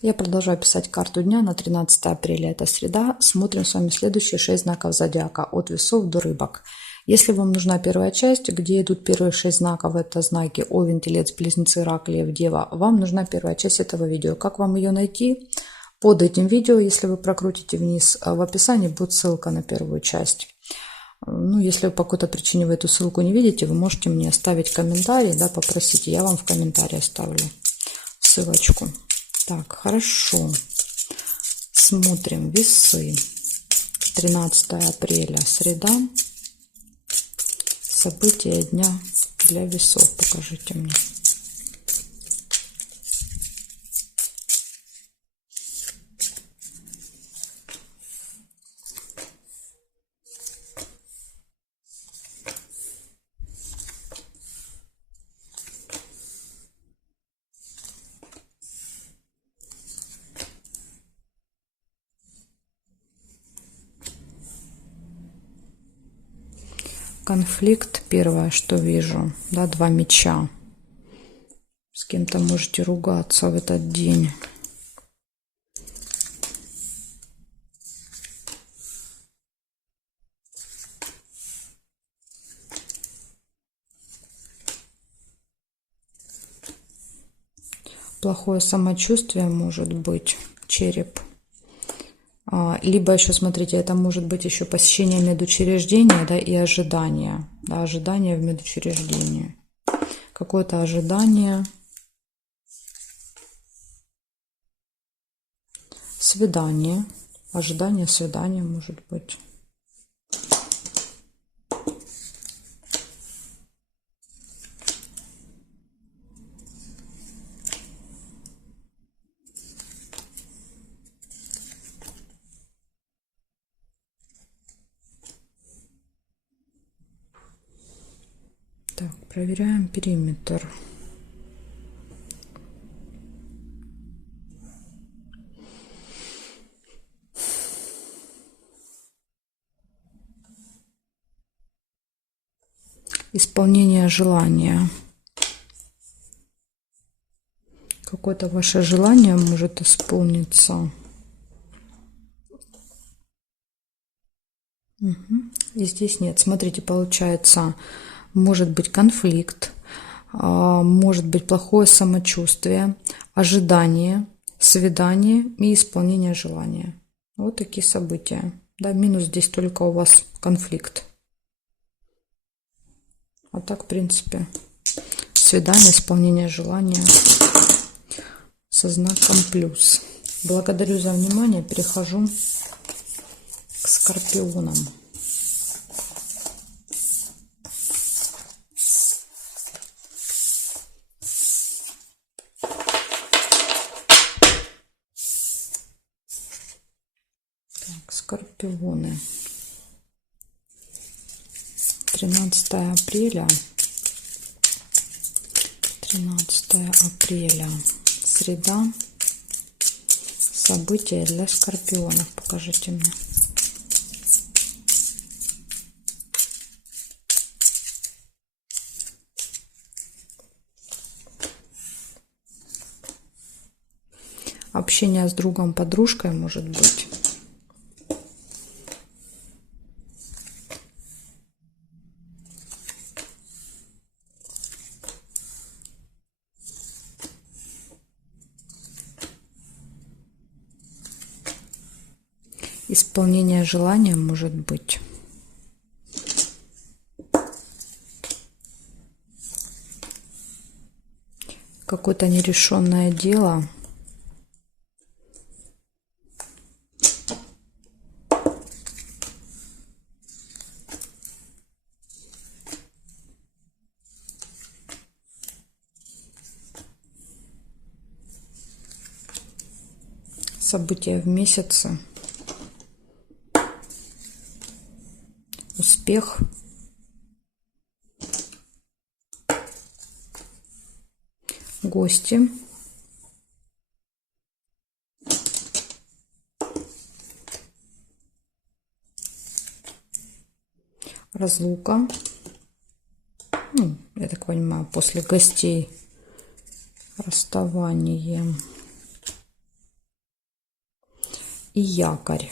Я продолжаю писать карту дня на 13 апреля, это среда. Смотрим с вами следующие 6 знаков зодиака, от весов до рыбок. Если вам нужна первая часть, где идут первые 6 знаков, это знаки Овен, Телец, Близнецы, Рак, Лев, Дева, вам нужна первая часть этого видео. Как вам ее найти? Под этим видео, если вы прокрутите вниз, в описании будет ссылка на первую часть. Ну, если по какой-то причине вы эту ссылку не видите, вы можете мне оставить комментарий, да, попросите, я вам в комментарии оставлю ссылочку. Так, хорошо. Смотрим весы. 13 апреля, среда. События дня для весов. Покажите мне. Конфликт, первое, что вижу, да, 2 меча. С кем-то можете ругаться в этот день. Плохое самочувствие может быть, череп. Либо еще, смотрите, это может быть еще посещение медучреждения, да, и ожидание. Да, ожидание в медучреждении. Какое-то ожидание. Свидание. Ожидание свидания может быть. Так, проверяем периметр. Исполнение желания. Какое-то ваше желание может исполниться. И здесь нет. Смотрите, получается, может быть конфликт, может быть плохое самочувствие, ожидание, свидание и исполнение желания. Вот такие события. Да, минус здесь только у вас конфликт. А так, в принципе, свидание, исполнение желания со знаком плюс. Благодарю за внимание. Перехожу к скорпионам. Так, скорпионы. 13 апреля. 13 апреля. Среда. События для скорпионов. Покажите мне. Общение с другом, подружкой может быть. Исполнение желания может быть. Какое-то нерешенное дело. События в месяце. Успех. Гости. Разлука. Ну, я так понимаю, после гостей расставание. и якорь.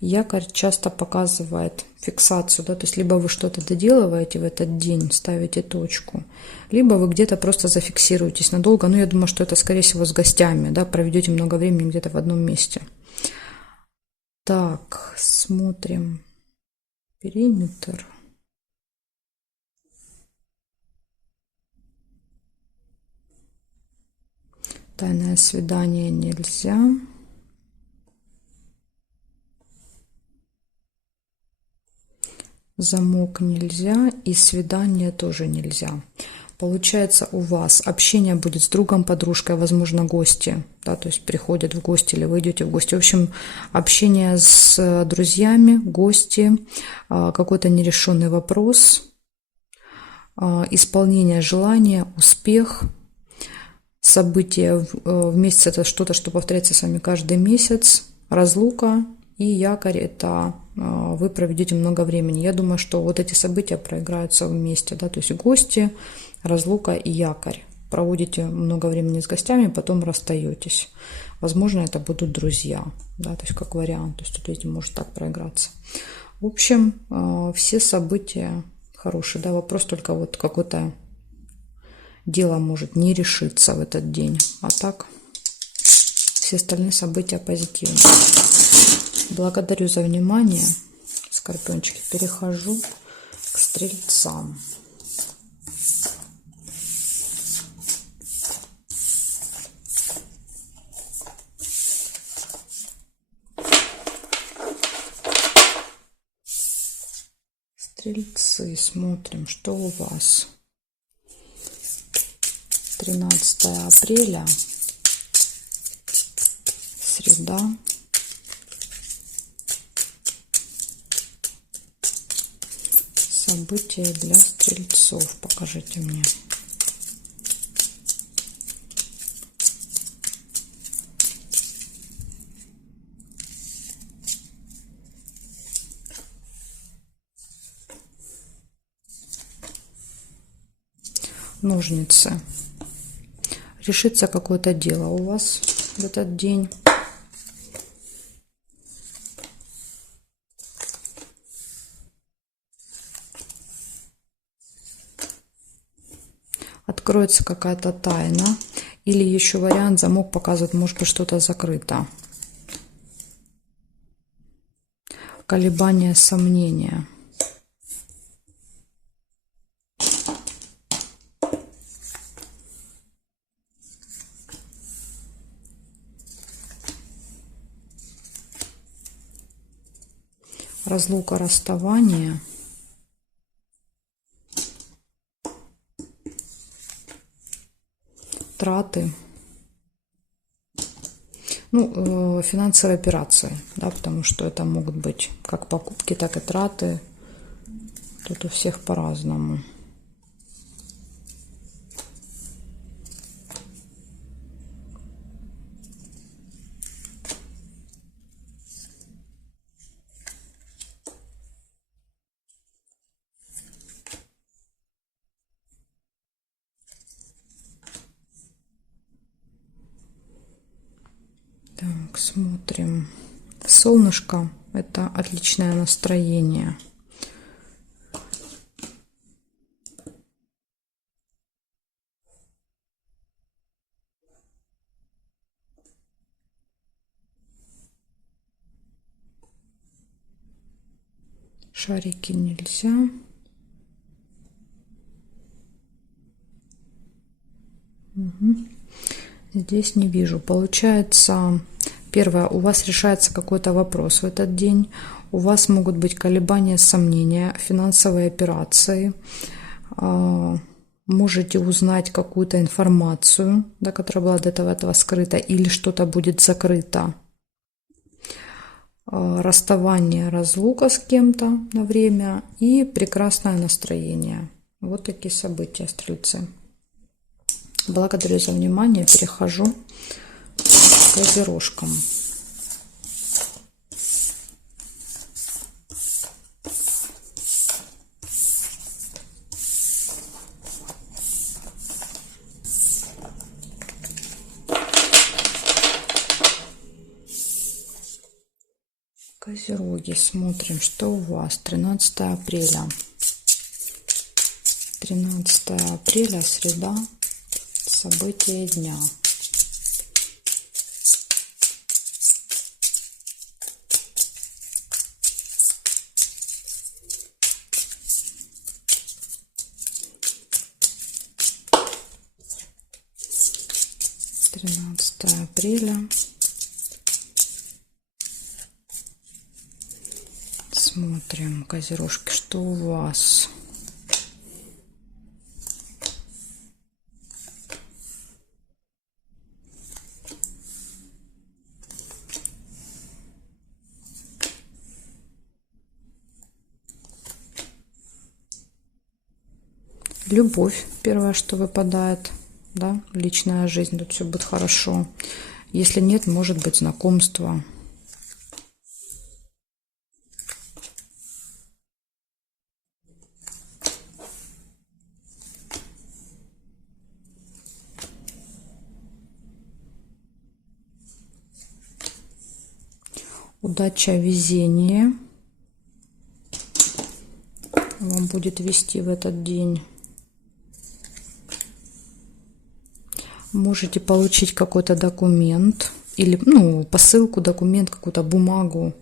Якорь часто показывает фиксацию, да, то есть либо вы что-то доделываете в этот день, ставите точку, либо вы где-то просто зафиксируетесь надолго. Ну, я думаю, что это, скорее всего, с гостями, да, проведете много времени где-то в одном месте. Так, смотрим периметр. Тайное свидание нельзя. Замок нельзя, и свидание тоже нельзя. Получается, у вас общение будет с другом, подружкой, возможно, гости, да, то есть приходят в гости или вы идете в гости. В общем, общение с друзьями, гости, какой-то нерешенный вопрос, исполнение желания, успех, событие в месяц – это что-то, что повторяется с вами каждый месяц, разлука. И якорь – это вы проведете много времени. Я думаю, что вот эти события проиграются вместе, да, то есть гости, разлука и якорь. Проводите много времени с гостями, потом расстаетесь. Возможно, это будут друзья, да, то есть как вариант. То есть тут, видите, может так проиграться. В общем, все события хорошие, да, вопрос только вот какое-то дело может не решиться в этот день. А так, все остальные события позитивные. Благодарю за внимание, скорпиончики. Перехожу к стрельцам. Стрельцы, смотрим, что у вас. 13 апреля, среда. События для стрельцов. Покажите мне. Ножницы. Решится какое-то дело у вас в этот день. Откроется какая-то тайна. Или еще вариант, замок показывает, может быть, что-то закрыто. Колебания, сомнения. Разлука, расставание. Траты. Ну, финансовые операции, да, потому что это могут быть как покупки, так и траты. Тут у всех по-разному. Так, смотрим. Солнышко – это отличное настроение. Шарики нельзя. Угу. Здесь не вижу. Получается, первое, у вас решается какой-то вопрос в этот день. У вас могут быть колебания, сомнения, финансовые операции. Можете узнать какую-то информацию, да, которая была до этого скрыта, или что-то будет закрыто. Расставание, разлука с кем-то на время и прекрасное настроение. Вот такие события, стрельцы. Благодарю за внимание. Перехожу к козерожкам. Козероги, смотрим, что у вас. 13 апреля. 13 апреля, среда. События дня. Тринадцатое апреля. Смотрим, козерожки, что у вас. Любовь, первое, что выпадает, да, личная жизнь, тут все будет хорошо. Если нет, может быть знакомство. Удача, везение вам будет вести в этот день. Можете получить какой-то документ или, ну, посылку, документ, какую-то бумагу.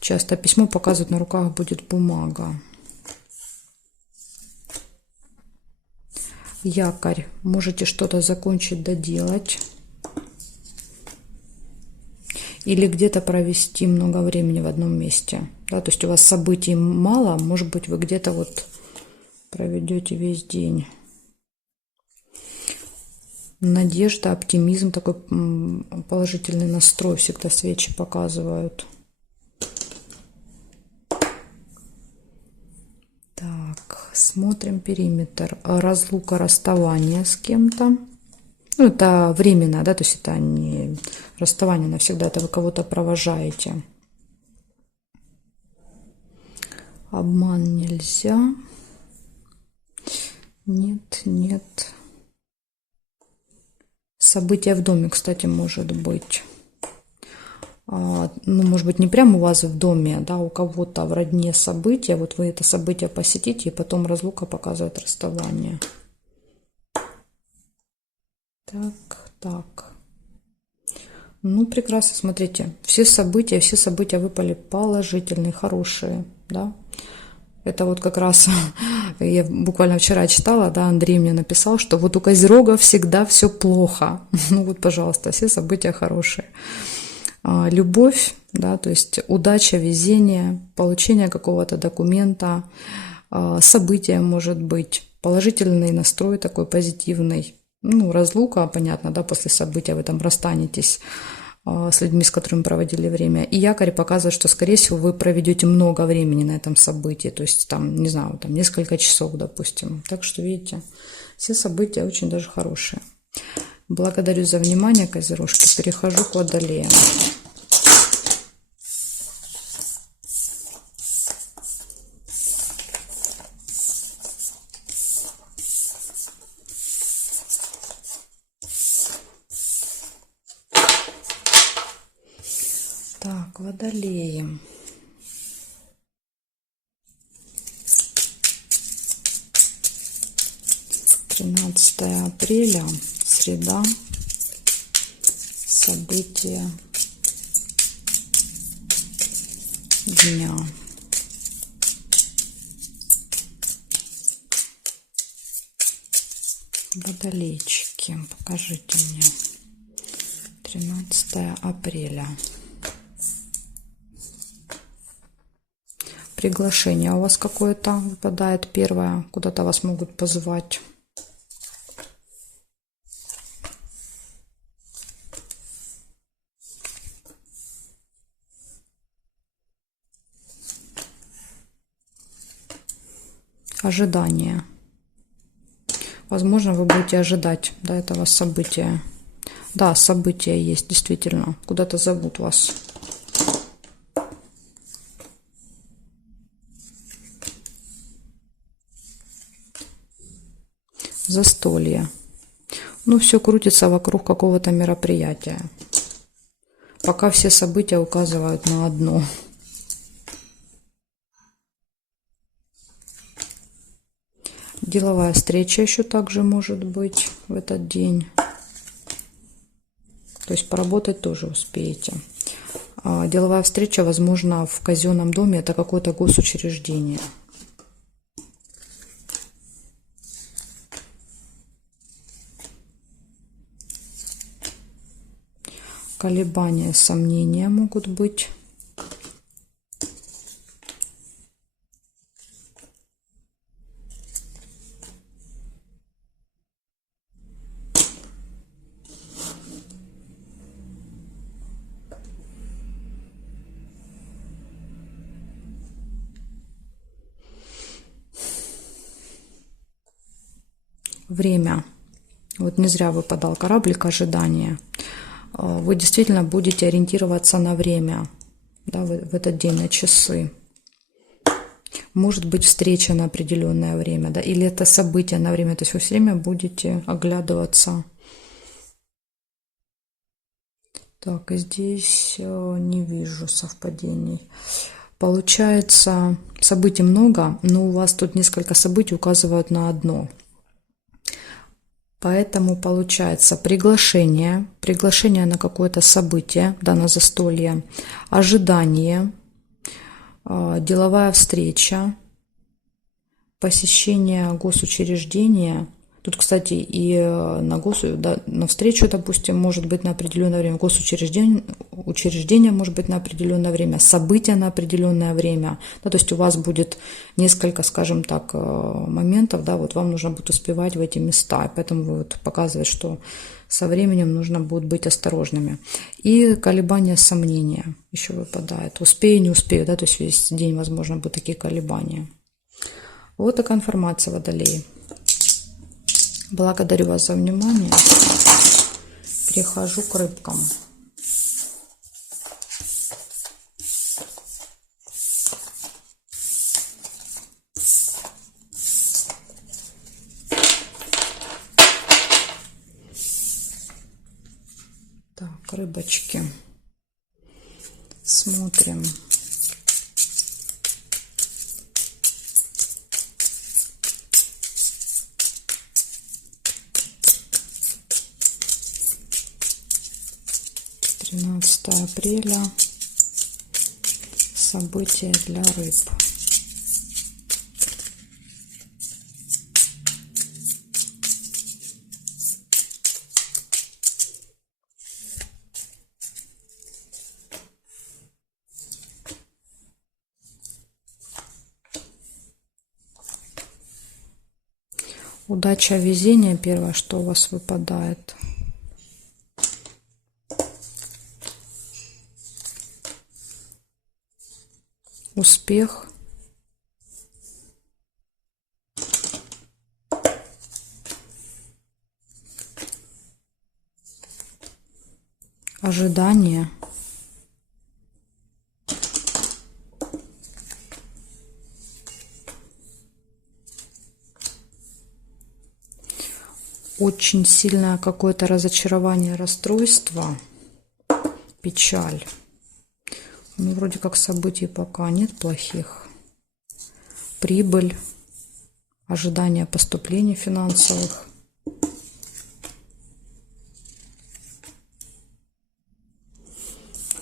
Часто письмо показывают, на руках будет бумага. Якорь. Можете что-то закончить, доделать. Или где-то провести много времени в одном месте. Да, то есть у вас событий мало, может быть, вы где-то вот проведете весь день. Надежда, оптимизм, такой положительный настрой всегда свечи показывают. Так, смотрим периметр. Разлука, расставание с кем-то. Ну, это временно, да, то есть это не расставание навсегда, это вы кого-то провожаете. Обман нельзя. Нет, нет. Событие в доме, кстати, может быть. Ну, может быть, не прямо у вас в доме, да, у кого-то в родне события. Вот вы это событие посетите, и потом разлука показывает расставание. Так. Ну, прекрасно, смотрите. Все события выпали положительные, хорошие, да. Это вот как раз, я буквально вчера читала, да, Андрей мне написал, что вот у Козерога всегда все плохо. Ну вот, пожалуйста, все события хорошие. Любовь, да, то есть удача, везение, получение какого-то документа, событие может быть, положительный настрой такой позитивный. Ну, разлука, понятно, да, после события вы там расстанетесь с людьми, с которыми проводили время. И якорь показывает, что, скорее всего, вы проведете много времени на этом событии, то есть там, не знаю, там несколько часов, допустим. Так что, видите, все события очень даже хорошие. Благодарю за внимание, козерожки. Перехожу к водолеям. Так, водолеи. Тринадцатое апреля, среда, события дня. Водолейчики, покажите мне. 13 апреля. Приглашение у вас какое-то выпадает первое, куда-то вас могут позвать. Ожидание. Возможно, вы будете ожидать до этого события. Да, события есть, действительно. Куда-то зовут вас. Застолье. Ну, все крутится вокруг какого-то мероприятия. Пока все события указывают на одно. Деловая встреча еще также может быть в этот день. То есть поработать тоже успеете. Деловая встреча, возможно, в казенном доме, это какое-то госучреждение. Колебания, сомнения могут быть. Время. Вот не зря выпадал кораблик ожидания. Вы действительно будете ориентироваться на время, да, в этот день, на часы. Может быть встреча на определенное время, да, или это событие на время. То есть вы все время будете оглядываться. Так, и здесь не вижу совпадений. Получается, событий много, но у вас тут несколько событий указывают на одно. Поэтому получается приглашение на какое-то событие, да, на застолье, ожидание, деловая встреча, посещение госучреждения. Тут, кстати, и на встречу, допустим, может быть на определенное время, учреждение может быть на определенное время, события на определенное время. Да, то есть у вас будет несколько, скажем так, моментов, да, вот вам нужно будет успевать в эти места, поэтому вот показывает, что со временем нужно будет быть осторожными. И колебания, сомнения еще выпадает. Успею, не успею, да, то есть весь день, возможно, будут такие колебания. Вот такая информация, водолеи. Благодарю вас за внимание. Перехожу к рыбкам. Так, рыбочки. Смотрим. Апреля. События для рыб. Удача, везение первое, что у вас выпадает. Успех. Ожидание. Очень сильное какое-то разочарование, расстройство, печаль. Ну, вроде как событий пока нет плохих. Прибыль, ожидание поступлений финансовых.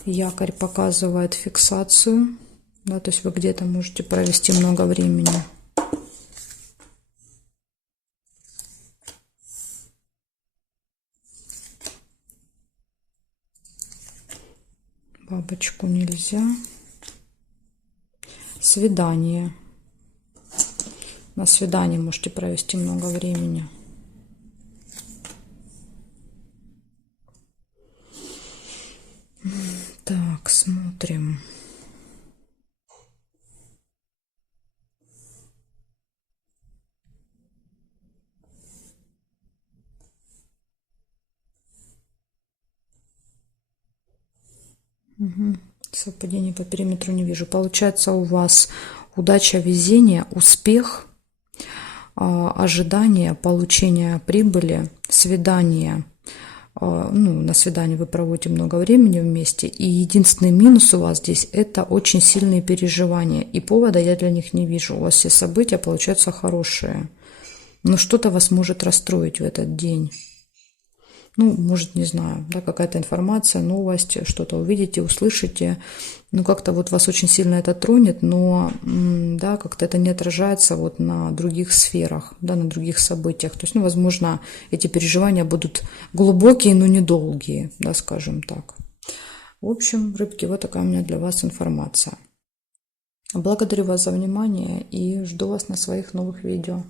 Якорь показывает фиксацию. Да, то есть вы где-то можете провести много времени. Бабочку нельзя. Свидание. На свидании можете провести много времени. Так, смотрим. Угу. Совпадений по периметру не вижу. Получается у вас удача, везение, успех, ожидание, получение прибыли, свидание. Ну, на свидании вы проводите много времени вместе. И единственный минус у вас здесь – это очень сильные переживания. И повода я для них не вижу. У вас все события получаются хорошие. Но что-то вас может расстроить в этот день. Ну, может, не знаю, да, какая-то информация, новость, что-то увидите, услышите. Ну, как-то вот вас очень сильно это тронет, но, да, как-то это не отражается вот на других сферах, да, на других событиях. То есть, ну, возможно, эти переживания будут глубокие, но недолгие, да, скажем так. В общем, рыбки, вот такая у меня для вас информация. Благодарю вас за внимание и жду вас на своих новых видео.